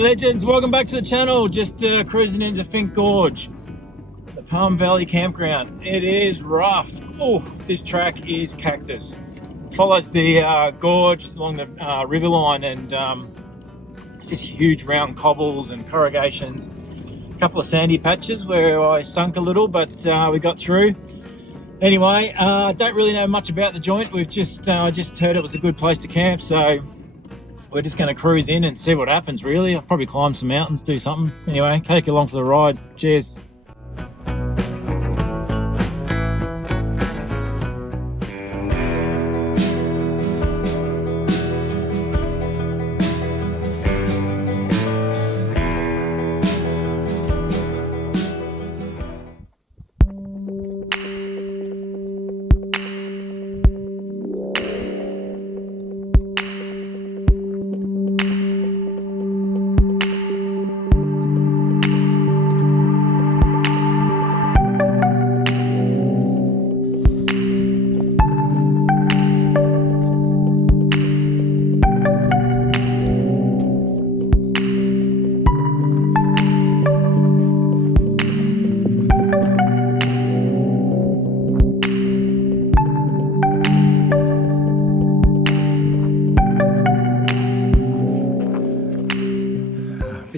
G'day legends, welcome back to the channel. Just cruising into Finke Gorge, the Palm Valley campground. It is rough. Oh, this track is cactus. Follows the gorge along the river line, and it's just huge round cobbles and corrugations. A couple of sandy patches where I sunk a little, but we got through. Anyway, don't really know much about the joint. We've just heard it was a good place to camp, so we're just going to cruise in and see what happens, really. I'll probably climb some mountains, do something. Anyway, take you along for the ride. Cheers.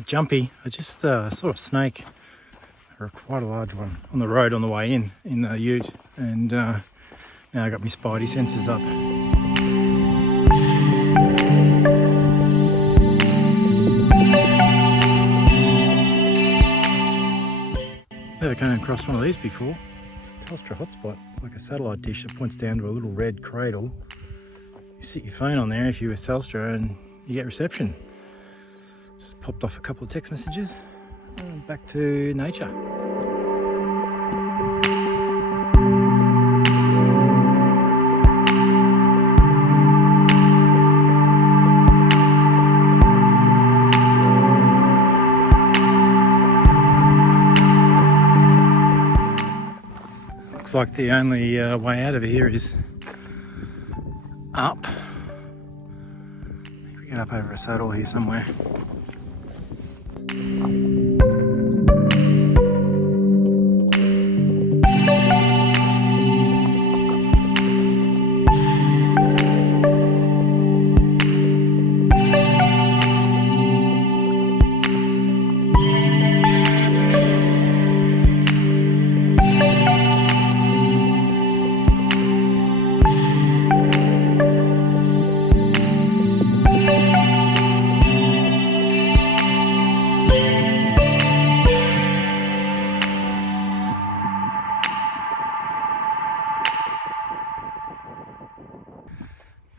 Jumpy. I just saw a snake, or quite a large one, on the road on the way in the ute, and now I got my spidey senses up. Never came across one of these before. Telstra hotspot, like a satellite dish that points down to a little red cradle. You sit your phone on there if you were Telstra and you get reception. Just popped off a couple of text messages and back to nature. Looks like the only way out of here is up. Maybe we get up over a saddle here somewhere.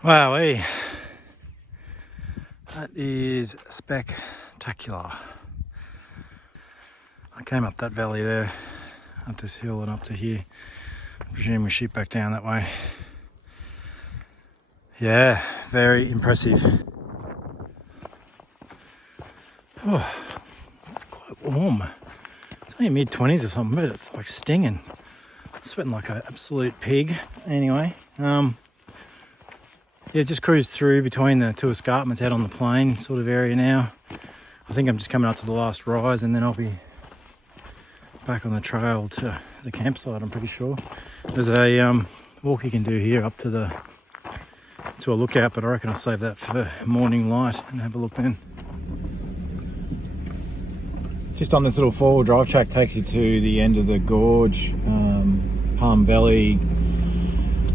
Wowee, that is spectacular. I came up that valley there, up this hill and up to here. I presume we shoot back down that way. Yeah, very impressive. Oh, it's quite warm. It's only mid-20s or something, but it's like stinging. I'm sweating like an absolute pig. Anyway, yeah, just cruised through between the two escarpments out on the plain sort of area now. I think I'm just coming up to the last rise, and then I'll be back on the trail to the campsite, I'm pretty sure. There's a walk you can do here up to a lookout, but I reckon I'll save that for morning light and have a look then. Just on this little four-wheel drive track takes you to the end of the gorge, Palm Valley.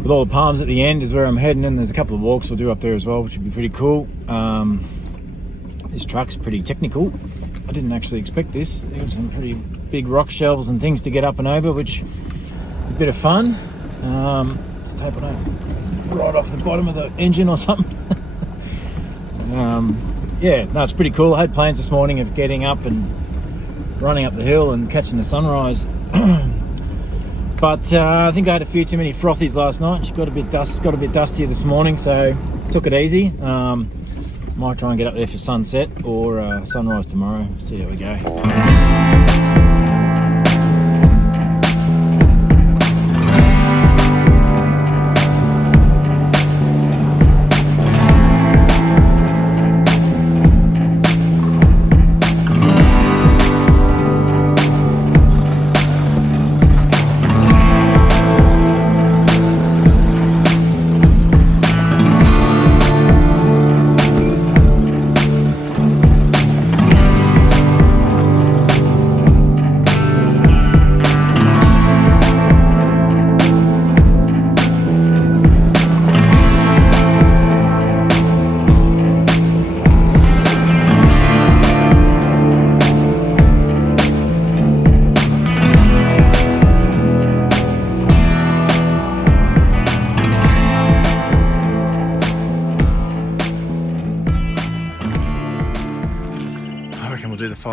With all the palms at the end is where I'm heading, and there's a couple of walks we'll do up there as well, which would be pretty cool. This track's pretty technical. I didn't actually expect this. There's some pretty big rock shelves and things to get up and over, which is a bit of fun. Let's tape it up right off the bottom of the engine or something. Yeah, no, it's pretty cool. I had plans this morning of getting up and running up the hill and catching the sunrise. But I think I had a few too many frothies last night. She got a bit dustier this morning, so took it easy. Might try and get up there for sunset or sunrise tomorrow. See how we go.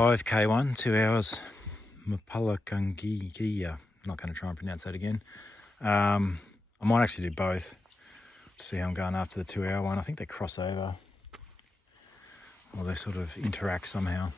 5k one, 2 hours. Mapalakangia. I'm not going to try and pronounce that again. I might actually do both. See how I'm going after the 2 hour one. I think they cross over, or they sort of interact somehow.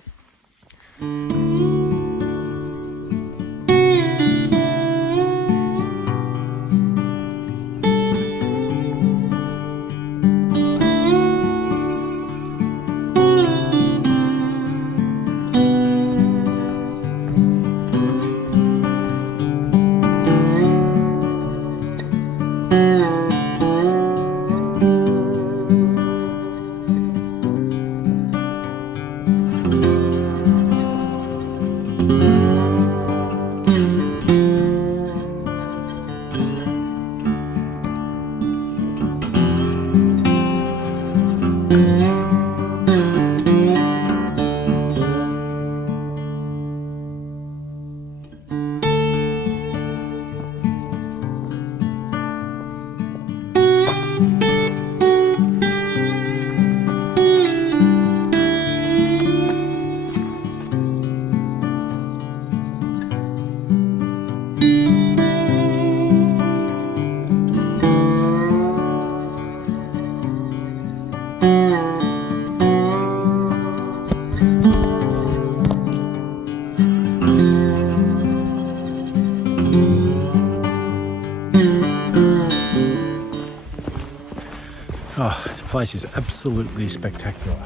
Oh, this place is absolutely spectacular.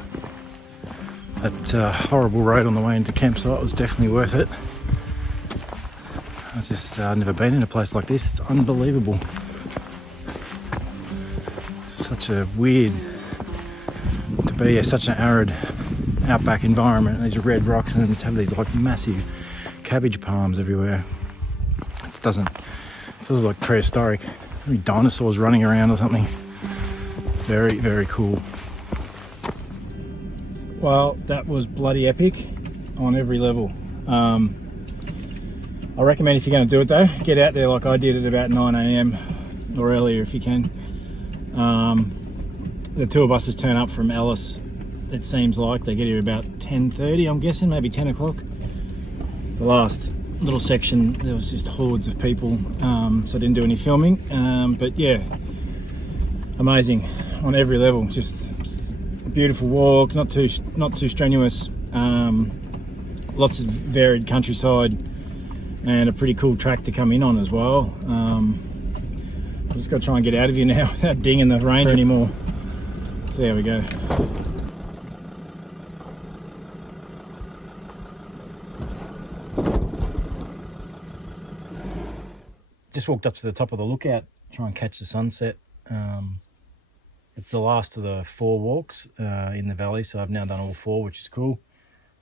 That horrible road on the way into campsite was definitely worth it. I've just never been in a place like this. It's unbelievable. It's such a weird to be such an arid outback environment. These red rocks, and then just have these like massive cabbage palms everywhere. It feels like prehistoric. Maybe dinosaurs running around or something. Very, very cool. Well, that was bloody epic on every level. I recommend if you're going to do it though, get out there like I did at about 9 AM or earlier if you can. The tour buses turn up from Alice, it seems like. They get here about 10:30, I'm guessing, maybe 10 o'clock. The last little section, there was just hordes of people, so I didn't do any filming. But yeah, amazing on every level. Just a beautiful walk, not too strenuous. Lots of varied countryside and a pretty cool track to come in on as well. I've just got to try and get out of here now without dinging the range anymore. See how we go. Just walked up to the top of the lookout, try and catch the sunset. It's the last of the 4 walks in the valley, so I've now done all 4, which is cool.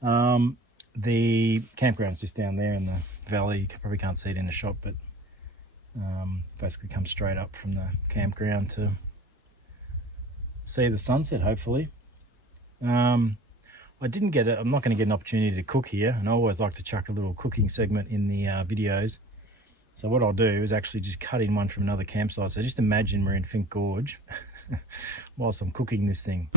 The campground's just down there in the valley. You probably can't see it in the shot, but basically come straight up from the campground to see the sunset, hopefully. I'm not going to get an opportunity to cook here, and I always like to chuck a little cooking segment in the videos. So what I'll do is actually just cut in one from another campsite. So just imagine we're in Finke Gorge whilst I'm cooking this thing.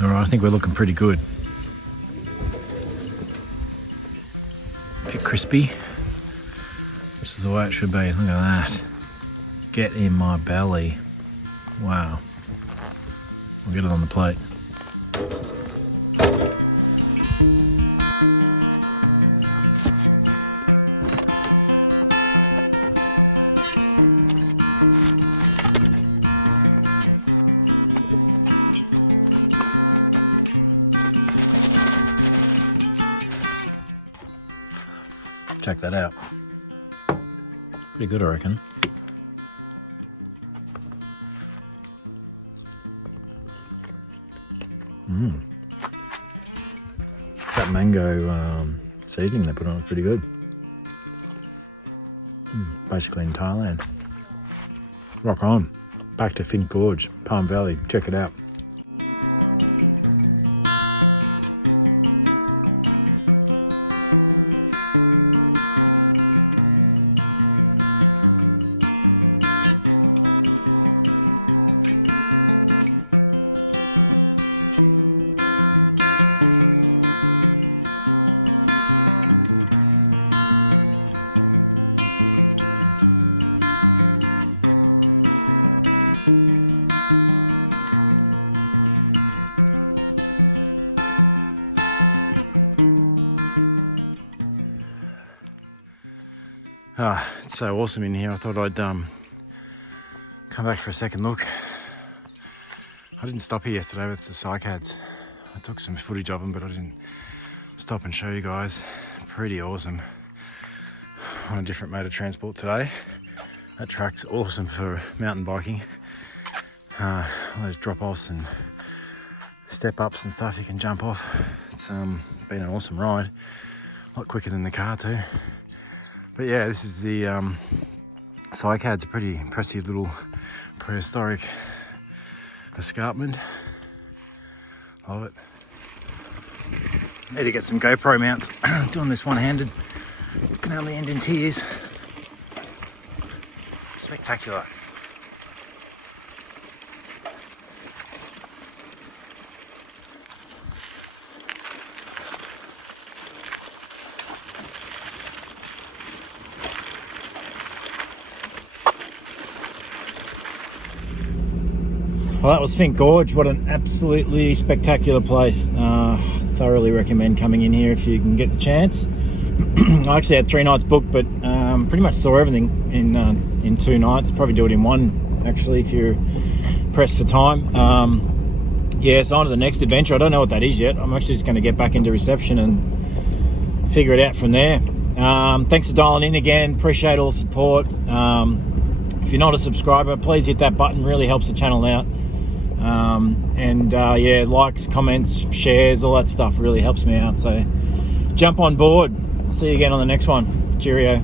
All right, I think we're looking pretty good. A bit crispy. This is the way it should be. Look at that. Get in my belly. Wow. We'll get it on the plate. Check that out. Pretty good, I reckon. mango seasoning they put on it. Pretty good. Basically in Thailand. Rock on. Back to Finke Gorge, Palm Valley. Check it out. It's so awesome in here. I thought I'd come back for a second look. I didn't stop here yesterday with the cycads. I took some footage of them, but I didn't stop and show you guys. Pretty awesome. On a different mode of transport today. That track's awesome for mountain biking. All those drop-offs and step-ups and stuff you can jump off. It's been an awesome ride. A lot quicker than the car too. But yeah, this is the cycad's a pretty impressive little prehistoric escarpment. Love it. Need to get some GoPro mounts. Doing this one-handed. It can only end in tears. Spectacular. Well, that was Finke Gorge. What an absolutely spectacular place. Thoroughly recommend coming in here if you can get the chance. I actually had 3 nights booked, but pretty much saw everything in 2 nights. Probably do it in 1, actually, if you're pressed for time. Yeah, so on to the next adventure. I don't know what that is yet. I'm actually just going to get back into reception and figure it out from there. Thanks for dialing in again. Appreciate all the support. If you're not a subscriber, please hit that button. Really helps the channel out. Yeah, likes, comments, shares, all that stuff really helps me out. So jump on board. I'll see you again on the next one. Cheerio.